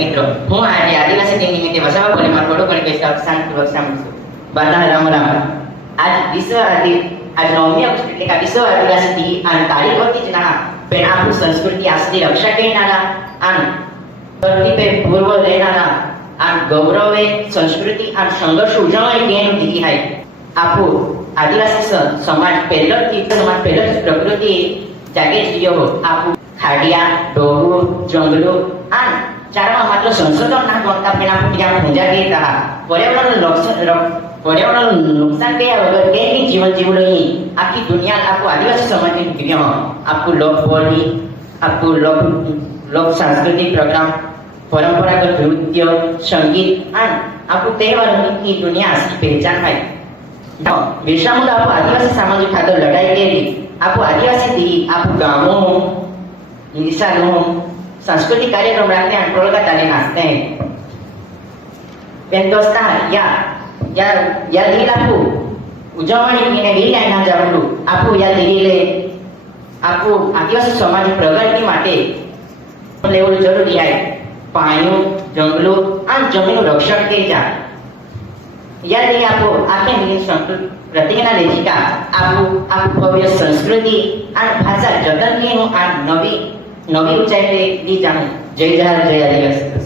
મિત્રો, હું આજે આદિવાસી દિન નિમિત્તે વસાવા બોલીમાં થોડું ઘણું કહીશ. શાંતિપૂર્વક સાંભળજો. બધા રામ રામ. આજ 9મી ઓગસ્ટ એટલે કે વિશ્વ આદિવાસી દિન અને તારીખ હોતી જ ના પણ આપણું સંસ્કૃતિ આસ્તી રક્ષા કરનારા અને ધરતી પૂર્વ રહેનારા આ ગૌરવે સંસ્કૃતિ અને સંઘર્ષ ઉજવણી તેનું દીધી hay આપણું આદિવાસી સમાજ પહેલોથી પ્રકૃતિ જાગે જીવ્યો આપણું ખાડિયા ડોગો જંગલો અને ચારમાં માત્ર સંશોધન ના ગણતા પેલા ત્યાં પૂજા કરતા પર્યાવરણનું નુકસાન કર્યા વગર કેવી જીવન જીવવું નહીં આખી દુનિયા આપણું આદિવાસી સમાજની જીવ્યો આપણું લોકબોલી આપણું લોક સાંસ્કૃતિક પ્રોગ્રામ પરંપરાગત નૃત્ય સંગીત અને આપણું તહેવારોની દુનિયા આખી પહેચાન થાય. બિરસા મુંડા આપણું આદિવાસી સામાજિક ખાતર લડાઈ કરી આપણું આદિવાસી દી આપણું ગામો નિશાનો सांस्कृतिक कार्यक्रम रखते हैं, टोलका ताले नाचते हैं. दोस्ता या दिल आपको उजवणी ने दी लाइन जावडू आपको या दिले आपको आदिवासी समाज प्रगति માટે લેવું જરૂરી છે. પાણીઓ જંગલો અને જમીનનું રક્ષણ કરી જાય. યાદ એ આપો આપણે મિલિયન સંસ્કૃતિ પ્રતિજ્ઞા લેખિકા આપણું ભવ્ય સંસ્કૃતિ અને ભાષા જતનનું આ નવી ઊંચાઈ લી જાણું. જય જય આદિવાસી.